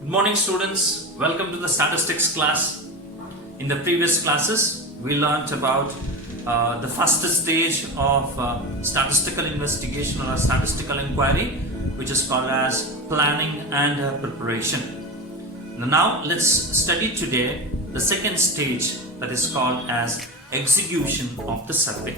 Good morning students, welcome to the statistics class. In the previous classes we learnt about the first stage of statistical investigation or statistical inquiry, which is called as planning and preparation. Now let's study today the second stage, that is called as execution of the survey.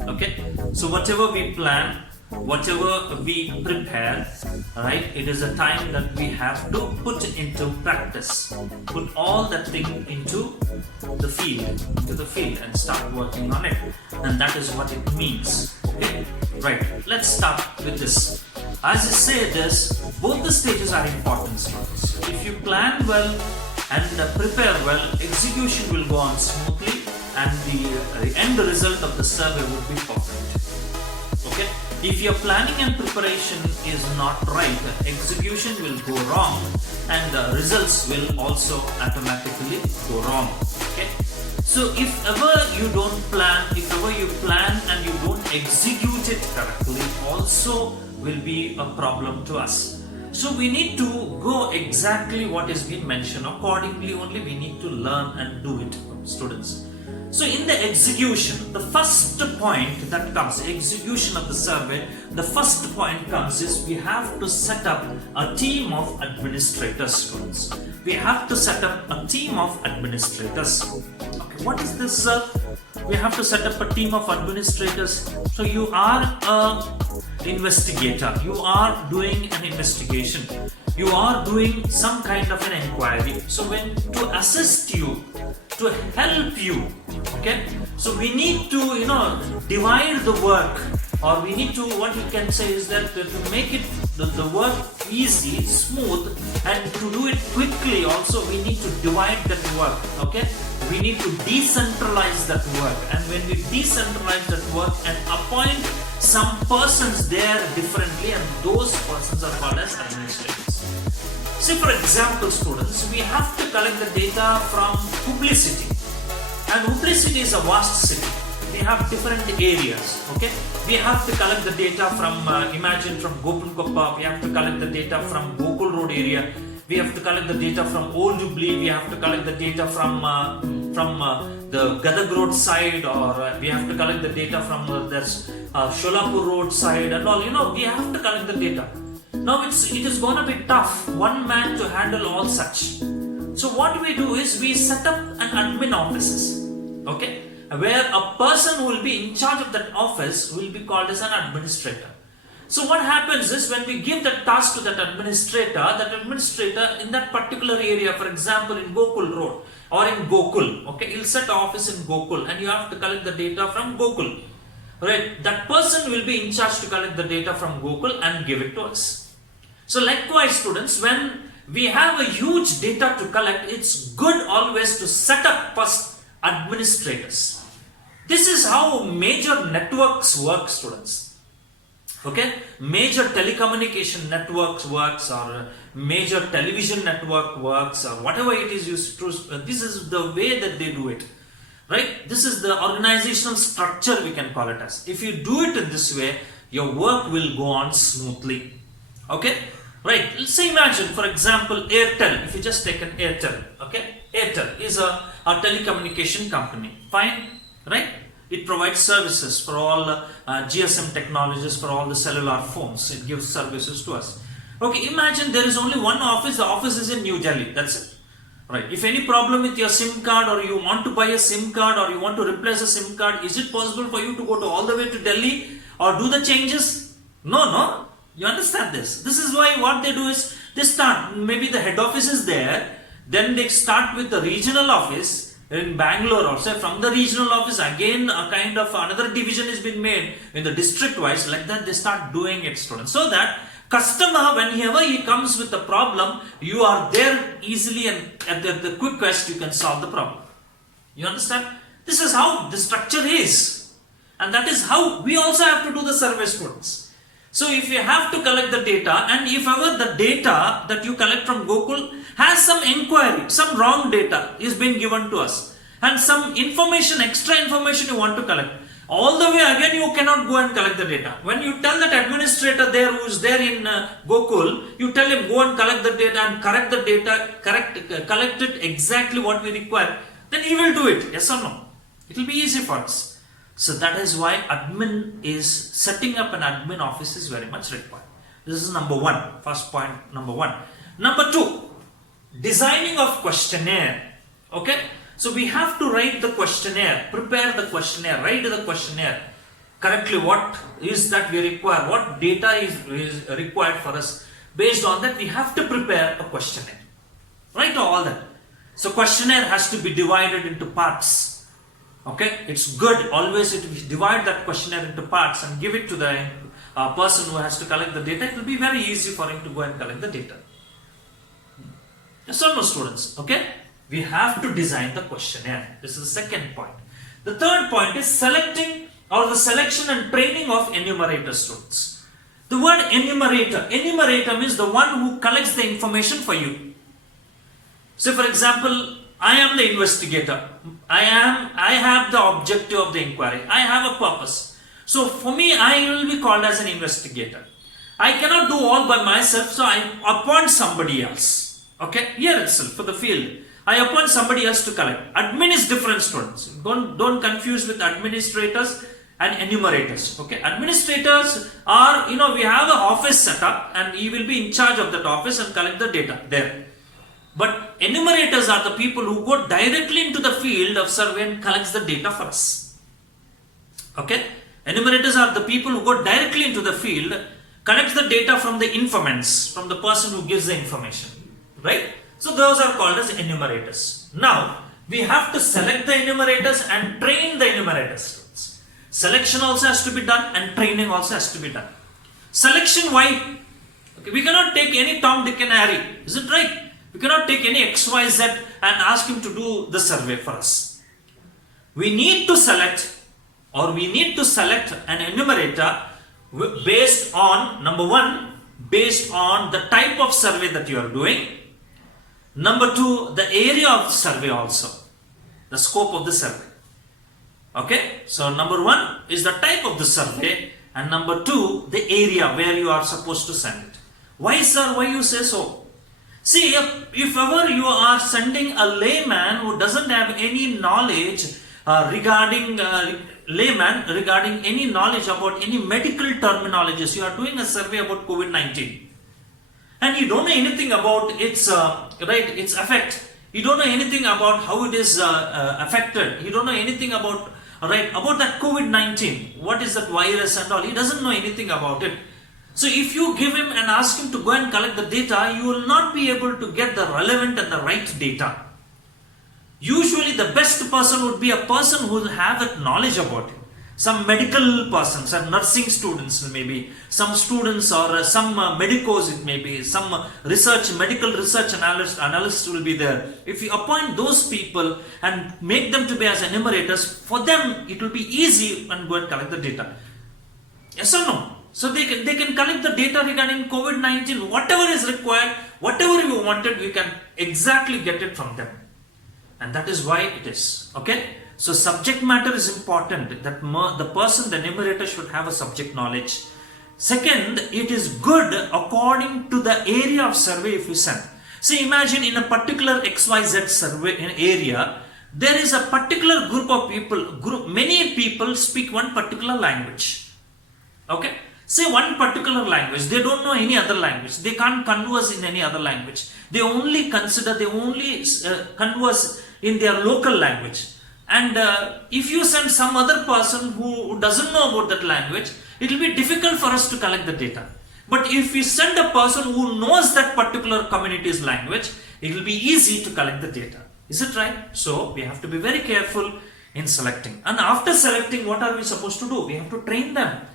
Okay, so whatever we plan, whatever we prepare, right, it is a time that we have to put into practice, put all that thing into the field and start working on it, and that is what it means. Okay, right, let's start with this. As I say this, both the stages are important stages. If you plan well and prepare well, execution will go on smoothly and the end result of the survey would be perfect. Okay, if your planning and preparation is not right, execution will go wrong and the results will also automatically go wrong. Okay, so if ever you don't plan, if ever you plan and you don't execute it correctly, also will be a problem to us. So we need to go exactly what is being mentioned. Accordingly only we need to learn and do it, students. So in the execution, the first point that comes, execution of the survey, the first point comes is we have to set up a team of administrators, students. We have to set up a team of administrators. Okay, what is this? We have to set up a team of administrators. So you are an investigator, you are doing an investigation, you are doing some kind of an inquiry. So when to assist you, to help you, okay, so we need to divide the work, or we need to, what you can say is that to make it the work easy, smooth, and to do it quickly also we need to divide that work. Okay, we need to decentralize that work, and when we decentralize that work and appoint some persons there differently, and those persons are called as administrators. See, for example, students, we have to collect the data from publicity, and publicity is a vast city. They have different areas. Okay, we have to collect the data from imagine from Gopalkoppa, we have to collect the data from Gokul Road area, we have to collect the data from Old Jubilee, we have to collect the data from the Gadag Road side, or we have to collect the data from Sholapur Road side, and all. We have to collect the data. Now it is gonna be tough, one man to handle all such. So what we do is we set up an admin offices, okay, where a person who will be in charge of that office will be called as an administrator. So what happens is when we give that task to that administrator in that particular area, for example in Gokul Road or in Gokul, okay, he'll set an office in Gokul and you have to collect the data from Gokul. Right, that person will be in charge to collect the data from Gokul and give it to us. So likewise, students, when we have a huge data to collect, it's good always to set up first administrators. This is how major networks work, students. Okay, major telecommunication networks works, or major television network works, or whatever it is used to. This is the way that they do it. Right? This is the organizational structure, we can call it as. If you do it in this way, your work will go on smoothly. Okay? Right? Let's say imagine, for example, Airtel. If you just take an Airtel, okay? Airtel is a telecommunication company. Fine? Right? It provides services for all GSM technologies, for all the cellular phones. It gives services to us. Okay, imagine there is only one office. The office is in New Delhi. That's it. Right. If any problem with your SIM card, or you want to buy a SIM card, or you want to replace a SIM card, is it possible for you to go all the way to Delhi or do the changes? No. You understand this? This is why what they do is they start, maybe the head office is there, then they start with the regional office in Bangalore, or say from the regional office again a kind of another division has been made in the district wise. Like that they start doing it, students, so that customer, whenever he comes with a problem, you are there easily, and at the quickest you can solve the problem. You understand? This is how the structure is, and that is how we also have to do the survey, students. So if you have to collect the data, and if ever the data that you collect from Gokul has some inquiry, some wrong data is being given to us, and some information, extra information you want to collect, all the way again you cannot go and collect the data. When you tell that administrator there who is there in Gokul, you tell him go and collect the data and correct the data, collect it exactly what we require, then he will do it. Yes or no? It will be easy for us. So that is why setting up an admin office is very much required. This is number one, first point, number one. Number two, designing of questionnaire. Okay, so we have to write the questionnaire, prepare the questionnaire, write the questionnaire correctly. What is that we require? What data is required for us? Based on that, we have to prepare a questionnaire. Write all that. So questionnaire has to be divided into parts. Okay, it's good always if we divide that questionnaire into parts and give it to the person who has to collect the data. It will be very easy for him to go and collect the data. Yes or no, students? Okay, we have to design the questionnaire. This is the second point. The third point is selecting or the selection and training of enumerator students. The word enumerator means the one who collects the information for you. So for example, I am the investigator. I have the objective of the inquiry. I have a purpose. So for me, I will be called as an investigator. I cannot do all by myself, so I appoint somebody else. Okay, here itself for the field, I appoint somebody else to collect. Admin is different, students. Don't confuse with administrators and enumerators. Okay, administrators are, we have an office set up and he will be in charge of that office and collect the data there. But enumerators are the people who go directly into the field of survey and collects the data for us. Okay, enumerators are the people who go directly into the field, collects the data from the informants, from the person who gives the information. Right? So those are called as enumerators. Now, we have to select the enumerators and train the enumerators. Selection also has to be done and training also has to be done. Selection, why? Okay, we cannot take any Tom, Dick and Harry. Is it right? We cannot take any XYZ and ask him to do the survey for us. We need to select an enumerator based on, number one, based on the type of survey that you are doing. Number two, the area of the survey also, the scope of the survey. Okay, so number one is the type of the survey, and number two, the area where you are supposed to send it. Why, sir? Why you say so? See, if ever you are sending a layman who doesn't have any knowledge regarding any knowledge about any medical terminologies, you are doing a survey about COVID-19, and you don't know anything about its effect. You don't know anything about how it is affected. You don't know anything about that COVID-19. What is that virus and all? He doesn't know anything about it. So if you give him and ask him to go and collect the data, you will not be able to get the relevant and the right data. Usually the best person would be a person who will have that knowledge about it. Some medical person, some nursing students maybe, some students or some medicos it may be, some medical research analysts will be there. If you appoint those people and make them to be as enumerators, for them it will be easy and go and collect the data. Yes or no? So they can collect the data regarding COVID-19, whatever is required, whatever you wanted, we can exactly get it from them. And that is why it is. Okay? So subject matter is important, that the person, the enumerator should have a subject knowledge. Second, it is good according to the area of survey if you send. See, imagine in a particular XYZ survey area, there is a particular group of people, many people speak one particular language. Okay? Say one particular language, they don't know any other language, they can't converse in any other language. They only converse in their local language. And if you send some other person who doesn't know about that language, it will be difficult for us to collect the data. But if we send a person who knows that particular community's language, it will be easy to collect the data. Is it right? So we have to be very careful in selecting. And after selecting, what are we supposed to do? We have to train them.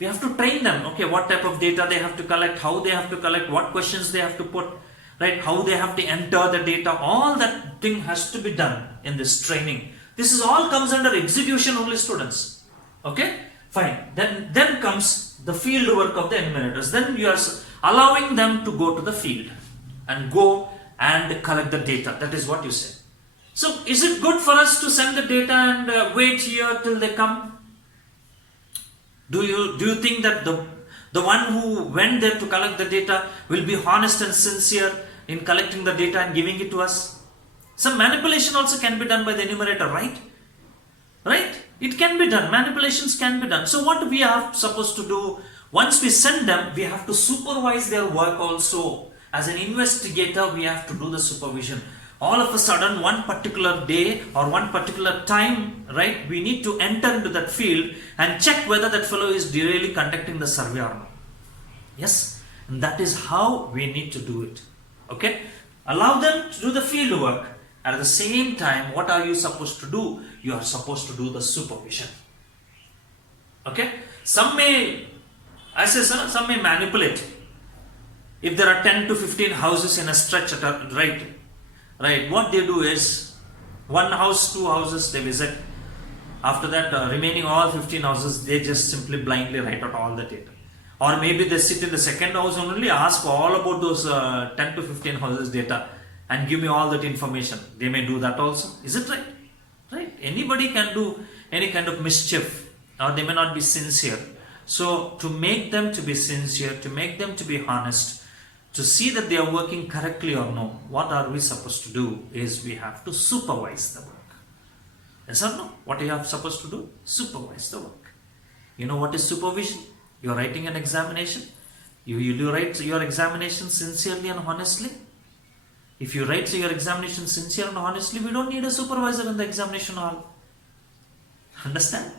We have to train them. Okay, what type of data they have to collect, how they have to collect, what questions they have to put, right? How they have to enter the data. All that thing has to be done in this training. This is all comes under execution only, students. Okay, fine. Then comes the field work of the enumerators. Then you are allowing them to go to the field and go and collect the data. That is what you say. So is it good for us to send the data and wait here till they come? Do you think that The one who went there to collect the data will be honest and sincere in collecting the data and giving it to us. Some manipulation also can be done by the enumerator, right? Right? It can be done. Manipulations can be done. So what we are supposed to do, once we send them, we have to supervise their work also. As an investigator, we have to do the supervision. All of a sudden, one particular day or one particular time, right, we need to enter into that field and check whether that fellow is really conducting the survey or not. Yes, and that is how we need to do it. Okay, allow them to do the field work. At the same time, what are you supposed to do? You are supposed to do the supervision. Okay, some may, as I said, some may manipulate. If there are 10 to 15 houses in a stretch at a right, what they do is, one house, two houses they visit. After that, remaining all 15 houses, they just simply blindly write out all the data. Or maybe they sit in the second house and only ask all about those 10 to 15 houses data and give me all that information. They may do that also. Is it right? Right? Anybody can do any kind of mischief, or they may not be sincere. So to make them to be sincere, to make them to be honest, to see that they are working correctly or no, what are we supposed to do is we have to supervise the work. Yes or no? What are you supposed to do? Supervise the work. You know what is supervision? You are writing an examination. You write your examination sincerely and honestly. If you write your examination sincerely and honestly, we don't need a supervisor in the examination hall. Understand?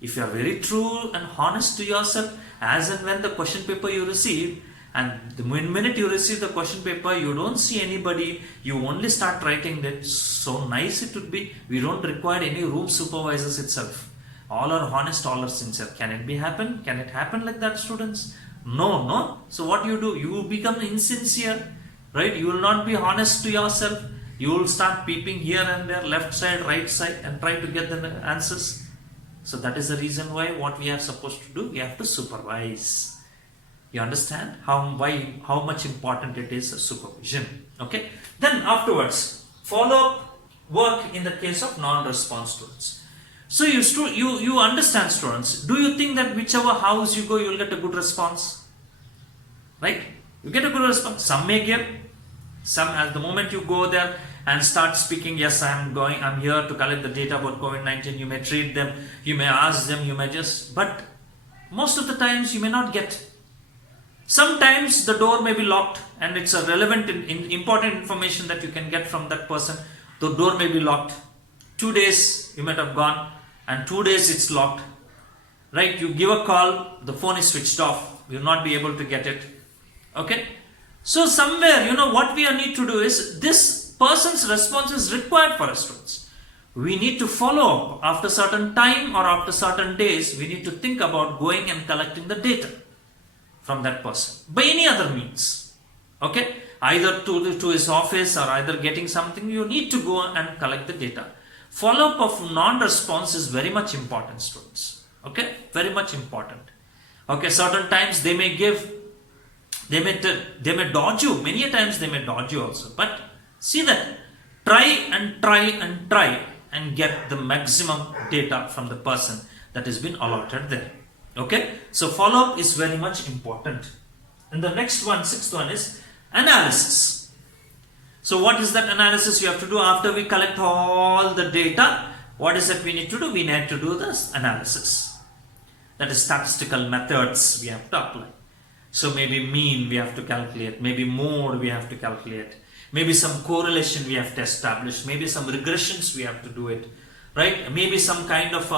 If you are very true and honest to yourself, as and when the question paper you receive, and the minute you receive the question paper, you don't see anybody, you only start writing that. So nice it would be. We don't require any room supervisors itself. All are honest, all are sincere. Can it be happen? Can it happen like that, students? No. So what you do? You become insincere, right? You will not be honest to yourself. You will start peeping here and there, left side, right side, and try to get the answers. So that is the reason why what we are supposed to do, we have to supervise. You understand how much important it is, supervision. Okay. Then afterwards, follow-up work in the case of non-response students. So you understand, students. Do you think that whichever house you go, you will get a good response? Right? You get a good response. Some may give. Some, at the moment you go there and start speaking, yes, I'm here to collect the data about COVID-19. You may treat them. You may ask them. You may just. But most of the times you may not get. Sometimes the door may be locked and it's a relevant, important information that you can get from that person. The door may be locked. 2 days you might have gone and 2 days it's locked. Right? You give a call, the phone is switched off. You will not be able to get it. Okay? So somewhere, what we need to do is, this person's response is required for us, students. We need to follow up after certain time or after certain days. We need to think about going and collecting the data from that person by any other means. Okay, either to his office or either getting something, you need to go and collect the data. Follow-up of non-response is very much important, students. Okay, very much important. Okay, certain times they may give, they may dodge you. Many a times they may dodge you also. But see that, try and get the maximum data from the person that has been allotted there. Okay, so follow-up is very much important. And the next one, sixth one, is analysis. So what is that analysis you have to do after we collect all the data? What is that we need to do? We need to do this analysis. That is statistical methods we have to apply. So maybe mean we have to calculate, maybe mode we have to calculate, maybe some correlation we have to establish, maybe some regressions we have to do it. Right? Maybe some kind of,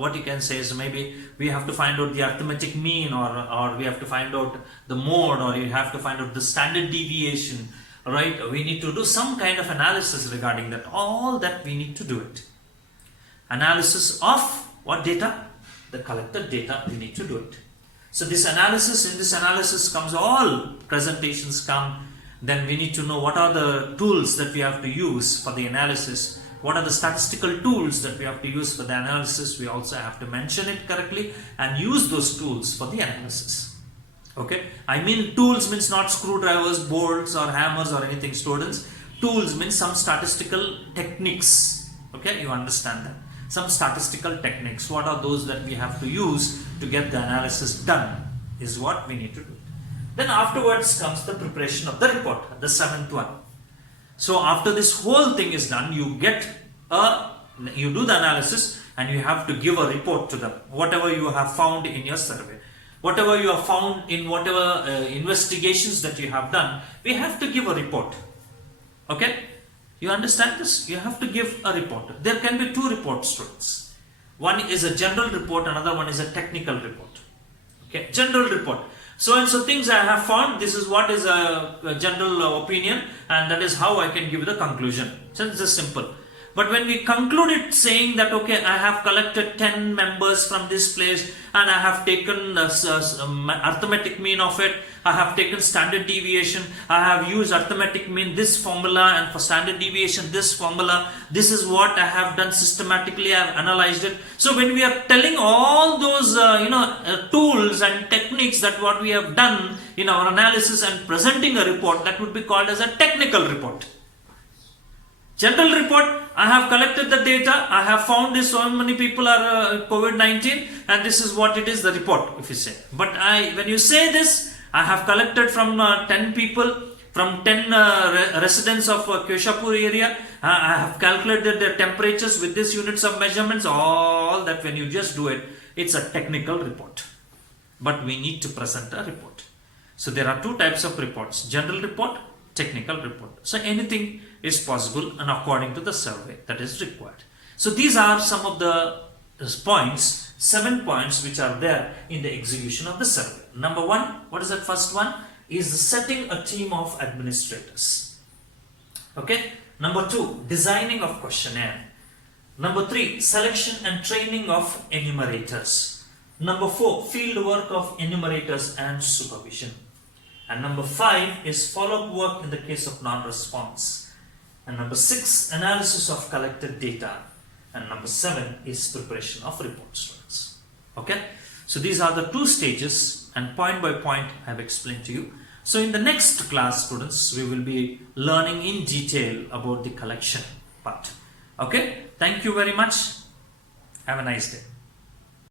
what you can say is, maybe we have to find out the arithmetic mean, or we have to find out the mode, or you have to find out the standard deviation. Right? We need to do some kind of analysis regarding that. All that we need to do it. Analysis of what data? The collected data, we need to do it. So this analysis, in this analysis comes all presentations come. Then we need to know what are the tools that we have to use for the analysis. What are the statistical tools that we have to use for the analysis? We also have to mention it correctly and use those tools for the analysis. Okay, I mean tools means not screwdrivers, bolts or hammers or anything, students. Tools means some statistical techniques. Okay, you understand that. some statistical techniques. What are those that we have to use to get the analysis done is what we need to do. Then afterwards comes the preparation of the report, the 7th one. So after this whole thing is done, you do the analysis and you have to give a report to them. Whatever you have found in your survey, whatever you have found in whatever investigations that you have done, we have to give a report. Okay? You understand this? You have to give a report. There can be two reports, students. One is a general report, another one is a technical report. Okay? General report. So and so things I have found, this is what is a general opinion, and that is how I can give the conclusion. So it's just simple. But when we conclude it saying that, okay, I have collected 10 members from this place and I have taken arithmetic mean of it, I have taken standard deviation, I have used arithmetic mean this formula, and for standard deviation this formula, this is what I have done systematically, I have analyzed it. So when we are telling all those tools and techniques that what we have done in our analysis and presenting a report, that would be called as a technical report. General report, I have collected the data, I have found this so many people are COVID-19 and this is what it is, the report, if you say. But when you say this, I have collected from 10 people, from 10 residents of Keshapur area, I have calculated their temperatures with these units of measurements, all that when you just do it, it's a technical report. But we need to present a report. So there are two types of reports, general report, technical report. So anything is possible and according to the survey that is required. So these are some of the points, 7 points which are there in the execution of the survey. Number 1, what is that first one? Is setting a team of administrators. Okay. Number 2, designing of questionnaire. Number 3, selection and training of enumerators. Number 4, field work of enumerators and supervision. And number 5 is follow-up work in the case of non-response. And number 6, analysis of collected data. And number 7 is preparation of report, students. Okay. So these are the 2 stages, and point by point I have explained to you. So in the next class, students, we will be learning in detail about the collection part. Okay. Thank you very much. Have a nice day.